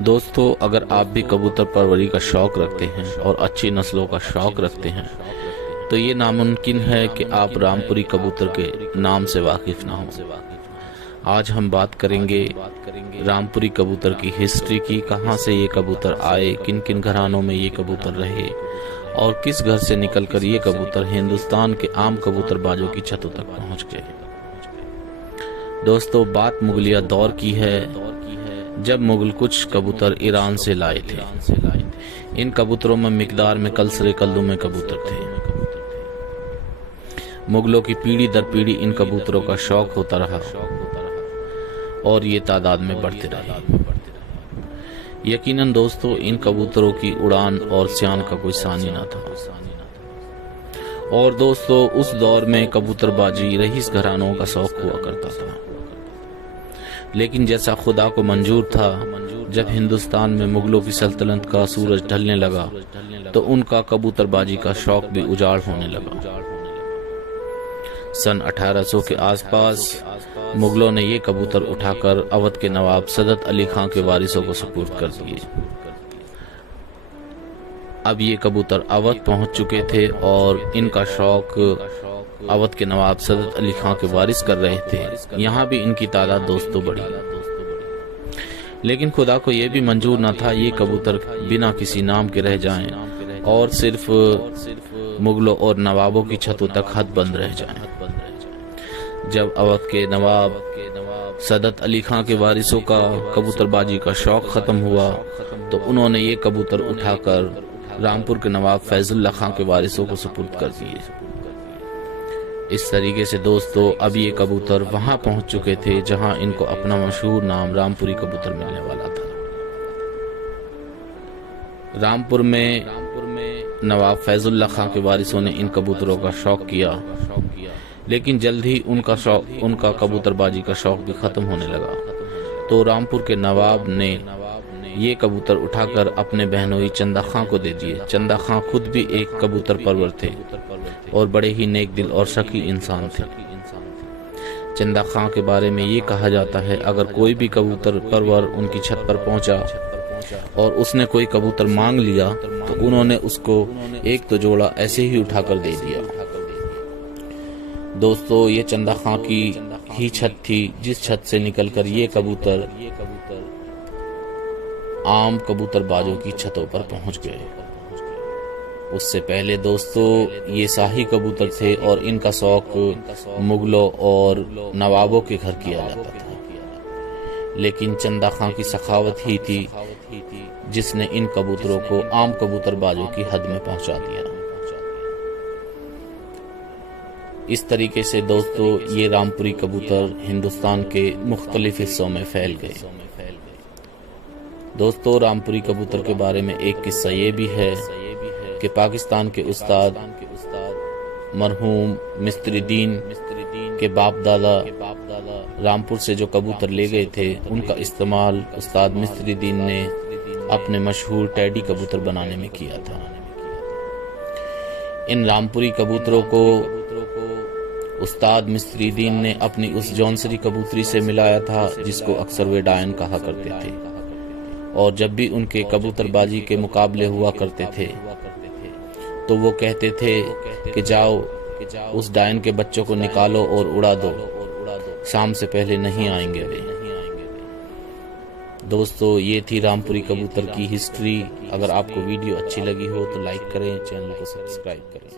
दोस्तों, अगर आप भी कबूतर परवरी का शौक रखते हैं और अच्छी नस्लों का शौक रखते हैं तो ये नामुमकिन है कि आप रामपुरी कबूतर के नाम से वाकिफ ना हो। आज हम बात करेंगे रामपुरी कबूतर की हिस्ट्री की, कहां से ये कबूतर आए, किन किन घरानों में ये कबूतर रहे और किस घर से निकलकर ये कबूतर हिंदुस्तान के आम कबूतरबाजों की छतों तक पहुंच गए। दोस्तों, बात मुगलिया दौर की है, जब मुगल कुछ कबूतर ईरान से लाए थे। इन कबूतरों में मिकदार में कलसरे कल्दुमे कबूतर थे। मुगलों की पीढ़ी दर पीढ़ी इन कबूतरों का शौक होता रहा और ये तादाद में बढ़ते रहे। यकीनन दोस्तों, इन कबूतरों की उड़ान और सियान का कोई सानी न था। और दोस्तों, उस दौर में कबूतरबाजी रईस घरानों का शौक हुआ करता था। लेकिन जैसा खुदा को मंजूर था, जब हिंदुस्तान में मुगलों की सल्तनत का सूरज ढलने लगा तो उनका कबूतरबाजी का शौक भी उजाड़ होने लगा। सन 1800 के आसपास मुगलों ने ये कबूतर उठाकर अवध के नवाब सदत अली खां के वारिसों को सुपुर्द कर दिए। अब ये कबूतर अवध पहुंच चुके थे और इनका शौक अवध के नवाब सदत अली खां के वारिस कर रहे थे। यहाँ भी इनकी तादाद दोस्तों बढ़ी, लेकिन खुदा को यह भी मंजूर न था ये कबूतर बिना किसी नाम के रह जाएं और सिर्फ मुगलों और नवाबों की छतों तक हद बंद रह जाएं। जब अवध के नवाब सदत अली खां के वारिसों का कबूतरबाजी का शौक खत्म हुआ तो उन्होंने ये कबूतर उठाकर रामपुर के नवाब फैजुल्ला खां के वारिसों को सुपुर्द कर दिए। इस तरीके से दोस्तों, अब ये कबूतर वहां पहुंच चुके थे जहां इनको अपना मशहूर नाम रामपुरी कबूतर मिलने वाला था। रामपुर में नवाब फैजुल्ला खां के वारिसों ने इन कबूतरों का शौक किया, लेकिन जल्द ही उनका कबूतरबाजी का शौक भी खत्म होने लगा। तो रामपुर के नवाब ने ये कबूतर उठाकर अपने बहनोई चंदा खां को दे दिए। चंदा खां खुद भी एक कबूतर परवर थे और बड़े ही नेक दिल और शकी इंसान थे। चंदा खां के बारे में ये कहा जाता है, अगर कोई भी कबूतर परवर उनकी छत पर पहुंचा और उसने कोई कबूतर मांग लिया तो उन्होंने उसको एक तो जोड़ा ऐसे ही उठाकर दे दिया। दोस्तों, ये चंदा खां की ही छत थी जिस छत से निकलकर ये कबूतर आम कबूतरबाजों की छतों पर पहुंच गए। उससे पहले दोस्तों, ये शाही कबूतर थे और इनका शौक मुगलों और नवाबों के घर किया जाता था। लेकिन चंदा खां की सखावत ही थी जिसने इन कबूतरों को आम कबूतरबाजों की हद में पहुंचा दिया। इस तरीके से दोस्तों, ये रामपुरी कबूतर हिंदुस्तान के मुख्तलिफ हिस्सों में फैल गए। दोस्तों, रामपुरी कबूतर के बारे में एक किस्सा ये भी है कि पाकिस्तान के उस्ताद मरहूम मिस्त्री दीन के बाप दादा रामपुर से जो कबूतर ले गए थे, उनका इस्तेमाल उस्ताद मिस्त्री दीन ने अपने मशहूर टैडी कबूतर बनाने में किया था। इन रामपुरी कबूतरों को उस्ताद मिस्त्री दीन ने अपनी उस जौनसरी कबूतरी से मिलाया था जिसको अक्सर वे डायन कहा करते थे। और जब भी उनके कबूतरबाजी के मुकाबले हुआ करते थे तो वो कहते थे कि जाओ उस डायन के बच्चों को निकालो और उड़ा दो, शाम से पहले नहीं आएंगे वे। दोस्तों, ये थी रामपुरी कबूतर की हिस्ट्री। अगर आपको वीडियो अच्छी लगी हो तो लाइक करें, चैनल को सब्सक्राइब करें।